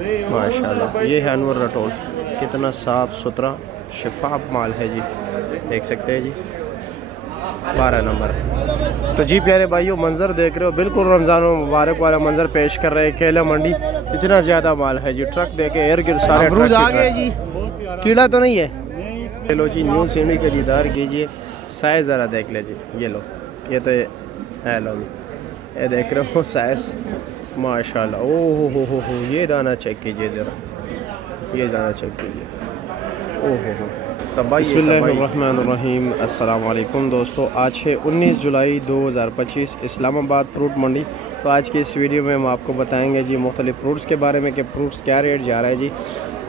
माशाल्लाह। ये है अनवर रटोल, कितना साफ़ सुथरा शफाफ माल है जी, देख सकते हैं जी। 12 नंबर। तो जी प्यारे भाइयों, मंज़र देख रहे हो, बिल्कुल रमज़ान मुबारक वाला मंज़र पेश कर रहे हैं। केला मंडी इतना ज़्यादा माल है जी, ट्रक देखे एयर गिर सारे अमरूद आ गए जी। कीड़ा तो नहीं है? चलो जी, न्यू सीढ़ी का दीदार कीजिए, साइज़ ज़रा देख लीजिए। ये लो, ये तो है लो, ये देख रहे हो साइज़ माशाल्लाह। ओह हो, ये दाना चेक कीजिए ज़रा, ये दाना चेक कीजिए। ओह हो। बिस्मिल्लाहिर्रहमानिर्रहीम। अस्सलाम वालेकुम दोस्तों, आज है 19 जुलाई 2025, इस्लामाबाद फ्रूट मंडी। तो आज की इस वीडियो में हम आपको बताएंगे जी मुख्तलिफ फ्रूट्स के बारे में कि फ्रूट्स क्या रेट जा रहा है जी।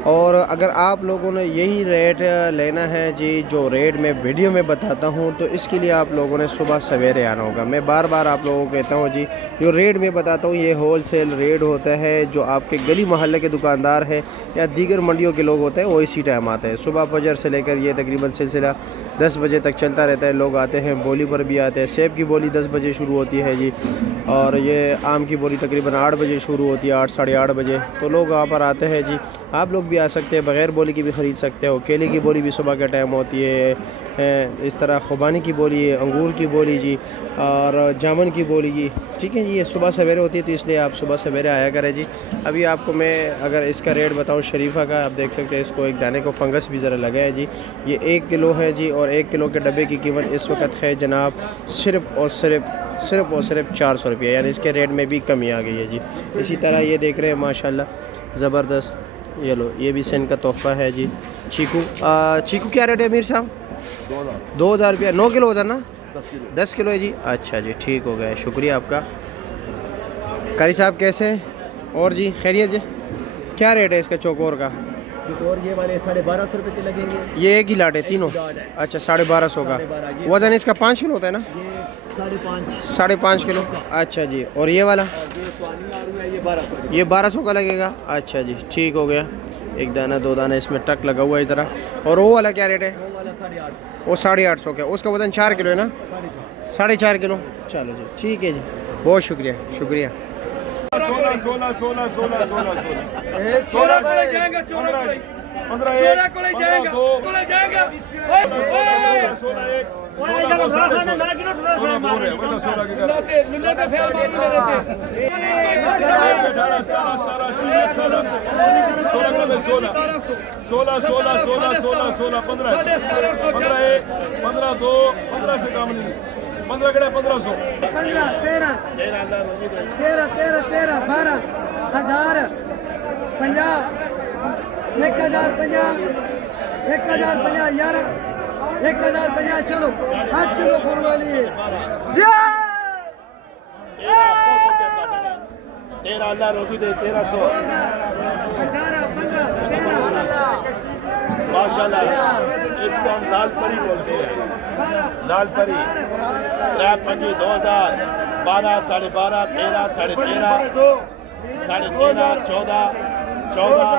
और अगर आप लोगों ने यही रेट लेना है जी जो रेट मैं वीडियो में बताता हूँ, तो इसके लिए आप लोगों ने सुबह सवेरे आना होगा। मैं बार बार आप लोगों को कहता हूँ जी, जो रेट मैं बताता हूँ ये होल सेल रेट होता है। जो आपके गली मोहल्ले के दुकानदार है या दीगर मंडियों के लोग होते हैं वो इसी टाइम आते हैं। सुबह फजर से लेकर ये तकरीबन सिलसिला 10 बजे तक चलता रहता है। लोग आते हैं, बोली पर भी आते हैं। सेब की बोली 10 बजे शुरू होती है जी, और ये आम की बोली तकरीबन 8 बजे शुरू होती है, 8 साढ़े 8 बजे। तो लोग वहाँ पर आते हैं जी। आप लोग भी आ सकते हैं, बग़ैर बोली की भी ख़रीद सकते हो। केले की बोली भी सुबह का टाइम होती है, इस तरह खुबानी की बोली है, अंगूर की बोली जी, और जामुन की बोली जी। ठीक है जी, ये सुबह सवेरे होती है, तो इसलिए आप सुबह सवेरे आया करें जी। अभी आपको मैं अगर इसका रेट बताऊँ शरीफा का, आप देख सकते हैं इसको एक दाने को फंगस भी ज़रा लगा है जी। ये 1 किलो है जी, और 1 किलो के डब्बे की कीमत इस वक्त है जनाब सिर्फ़ और सिर्फ 400 रुपये, यानी इसके रेट में भी कमी आ गई है जी। इसी तरह ये देख रहे हैं माशाल्लाह ज़बरदस्त, ये लो, ये भी सेन का तोहफ़ा है जी। चीकू क्या रेट है मीर साहब? 2000 रुपया। 9 किलो होता ना? 10 किलो है जी। अच्छा जी, ठीक हो गया, शुक्रिया आपका। कारी साहब कैसे हैं? और जी खैरियत जी? क्या रेट है इसका चौकोर का? और ये वाले 1250 रुपये के लगेंगे। ये एक ही लाट है तीनों? अच्छा, 1250 का। वज़न इसका 5 किलो होता है ना? ये 5.5 किलो। अच्छा जी, और ये वाला? ये 1200 का लगेगा। अच्छा जी, ठीक हो गया। एक दाना 2 दाना इसमें टक लगा हुआ है इस तरह। और वो वाला क्या रेट है? वो 850 का। उसका वज़न 4 किलो है ना? 4.5 किलो। चलो जी, ठीक है जी, बहुत शुक्रिया। 1050 चलो 8 किलो फरवाली 13 अल्लाह रोजी दे 1300 18 15 माशाल्लाह। इसको हम लाल परी बोलते हैं, लाल परी। 3 5 2000 12 12.5 13 13.5 13.5 14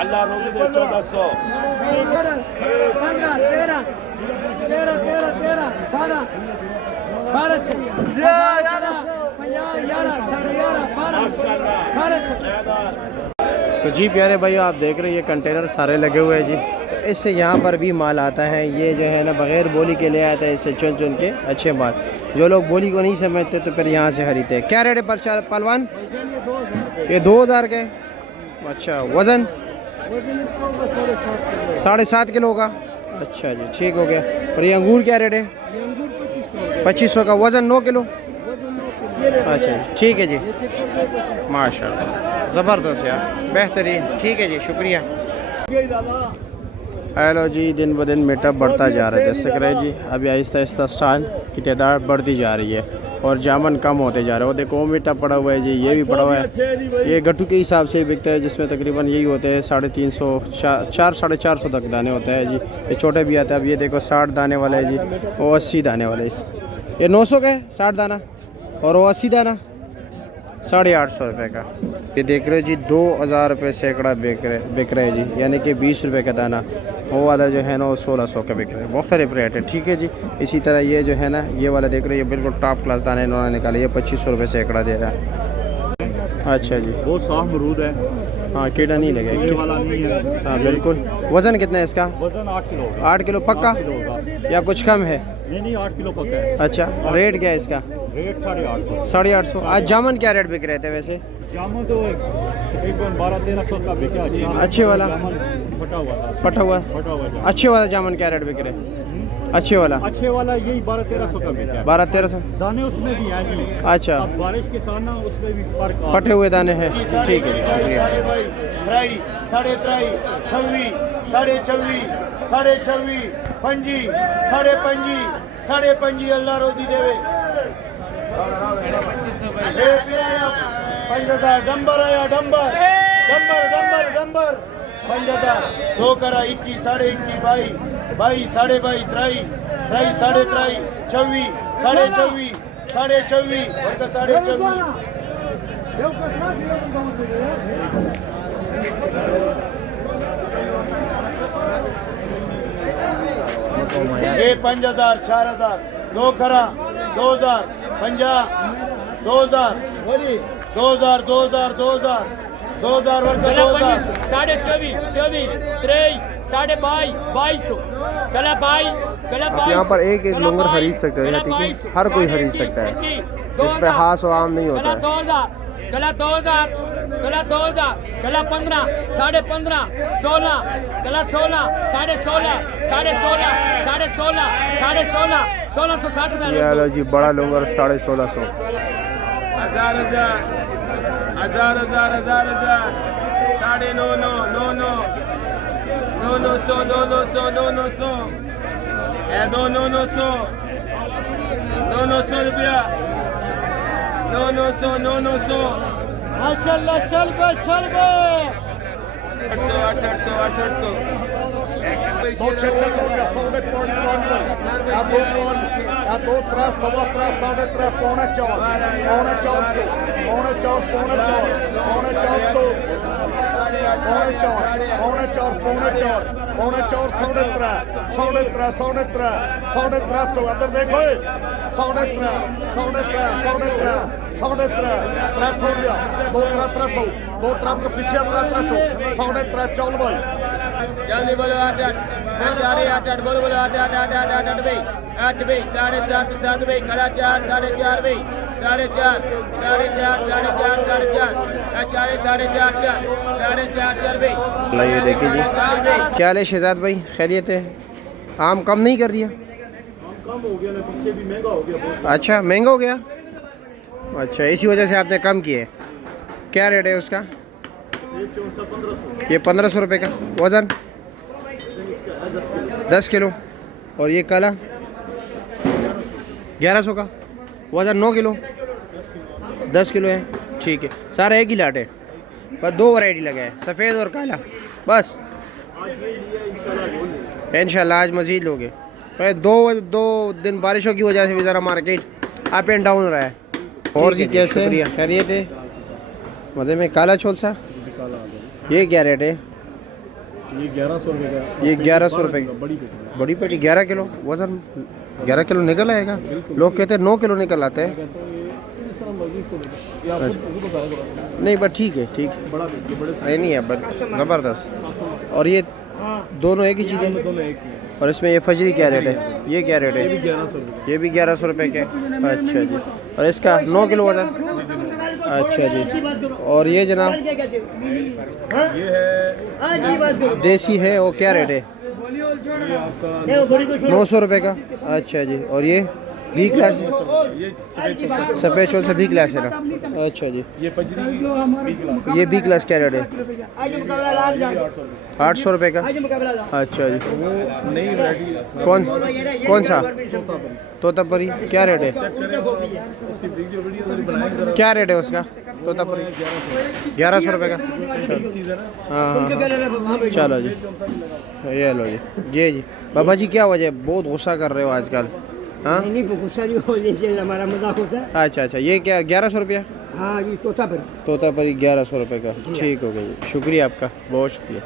अल्लाह रोजी दे 1400 15 13 तो जी प्यारे भाई, आप देख रहे हैं ये कंटेनर सारे लगे हुए हैं जी। तो इससे यहाँ पर भी माल आता है। ये जो है ना बग़ैर बोली के ले आता है, इससे चुन के अच्छे माल। जो लोग बोली को नहीं समझते तो फिर यहाँ से खरीदते हैं। क्या रेट है पहलवान? ये 2000 के। अच्छा, वज़न 7.5 किलो का। अच्छा जी, ठीक हो गया। और ये अंगूर क्या रेट है? 2500 का। वज़न 9 किलो। अच्छा जी, ठीक है जी, माशाल्लाह, ज़बरदस्त यार, बेहतरीन। ठीक है जी, शुक्रिया। हेलो जी, दिन ब दिन मीटअप बढ़ता जा रहा है, देख सक रहे जी। अभी आहिस्ता आहिस्ता स्टाल की तादाद बढ़ती जा रही है और जामन कम होते जा रहे हैं। वो देखो मीटअप पड़ा हुआ है जी, ये भी पड़ा हुआ है। ये गट्टू के हिसाब से बिकता है, जिसमें तकरीबन यही होते हैं 350 4 450 तक दाने होते हैं जी। ये छोटे भी आते हैं। अब ये देखो 60 दाने वाले है जी, वो 80 दाने वाले। ये 900 का है 60 दाना, और वो 80 दाना 850 रुपये का। ये देख रहे हो जी, 2000 रुपये सैकड़ा बिक रहे हैं जी, यानी कि 20 रुपये का दाना। वो वाला जो है ना वो 1600 का बिक रहा है। मुख्तलिफ रेट है, ठीक है जी। इसी तरह ये जो है ना, ये वाला देख रहे हो, ये बिल्कुल टॉप क्लास दाने इन्होंने निकाले। ये 2500 रुपये सैकड़ा दे रहा है। अच्छा जी, बहुत साफ मरूद है। हाँ कीड़ा नहीं ये लगेगा। वाला नहीं है। हाँ बिल्कुल। वज़न कितना है इसका? वजन 8 किलो होगा। 8 किलो पक्का 8 किलो होगा। या कुछ कम है? नहीं 8 किलो पक्का है। अच्छा रेट क्या है इसका? रेट 850। 850। आज जामुन क्या रेट बिक रहे थे वैसे? जामुन तो तकरीबन 12-1300 का बिका। अच्छे वाला? जामुन फटा हुआ था। फटा हुआ? फटा हुआ जामुन। अच्छे वाला जामुन क्या रेट बिक रहे? अच्छे वाला अच्छे वाला यही 12-1300 का बिका है। 1200-1300। दाने उसमें भी हैं जी। अच्छा अब बारिश के साथ ना उसमें भी फर्क आ फटे हुए दाने हैं। ठीक है जी, शुक्रिया। 23, 26, 26, 25, 25, अल्लाह रोजी देवे। 5000 डंबर आया डंबर 5000 दो करा 21, 21.5, 22, 22.5, 23, 23, 24, 24, 24, 5000, 4000 दो खरा 2000, 50, 2000, 2000, 2000, 2000, 2000 24, 24, 23, 22,500 गला 22, गला 22। यहाँ पर एक लंगर खरीद सकते हैं, ठीक है? हर कोई खरीद सकता है। इस पे खास व आम नहीं होता गला है। 2000, गला 2000, गला 2000, गला 15, 15.5, 16, गला 16, 16.5, 16.5, 16.5, 16.5, 1660 ये लो जी बड़ा लंगर 1650। 1000, 900 रुपया 900 माशाल्लाह चल गए 800 अदर देखो 300 पीछे 300 चल भाई जल्दी बोलो 8 बोलो 8 भाई 8 भाई 7.5 7 भाई कला 4 4.5 भाई 4.5 4.5 भाई ये देखिए जी क्या ले शहजाद भाई, खैरियत है? आम कम नहीं कर दिया? कम हो गया ना, पीछे भी महंगा हो गया बहुत। अच्छा महंगा हो गया। अच्छा इसी वजह से आपने कम किए। क्या रेट है उसका? एक 1500 ये 1500 रुपये का। वज़न 10 किलो। और ये काला 1100 का। वज़न 9 किलो 10 किलो है। ठीक है सारा एक ही लाट है, बस दो वैरायटी लगा है, सफ़ेद और काला बस। इंशाल्लाह आज मज़ीद लोगे। भाई दो दिन बारिशों की वजह से भी ज़रा मार्केट अप एंड डाउन रहा है। और जी कैसे खैरियत है? मज़े में। काला छोल सा ये क्या रेट है? ये 1100 रुपये का। ये 1100 रुपये की बड़ी पेटी 11 किलो। वज़न 11 किलो निकल आएगा? लोग कहते हैं 9 किलो निकल आते हैं। नहीं बस ठीक है नहीं है बस ज़बरदस्त। और ये दोनों एक ही चीज़ है? और इसमें ये फजरी क्या रेट है? ये क्या रेट है? ये भी 1100 रुपये के। अच्छा जी। और इसका 9 किलो वज़न। अच्छा जी। और ये जनाब देसी है, वो क्या रेट है? 900 रुपये का। अच्छा जी। और ये बी क्लास है? सफ़ेद चोल से बी क्लास है ना? अच्छा जी। ये बी क्लास क्या रेट है? 800 रुपये का। अच्छा जी। कौन सा? तोतापरी क्या रेट है? क्या रेट है उसका? तोतापरी 1100 रुपये का। हाँ हाँ चलो जी। ये लो जी। ये जी बाबा जी क्या वजह, बहुत गुस्सा कर रहे हो आजकल? हाँ गुस्सा नहीं होने से हमारा मजाक होता है। अच्छा ये क्या 1100 रुपया? हाँ ये तोतापरी 1100 रुपये का। ठीक हो गया जी, शुक्रिया आपका, बहुत शुक्रिया।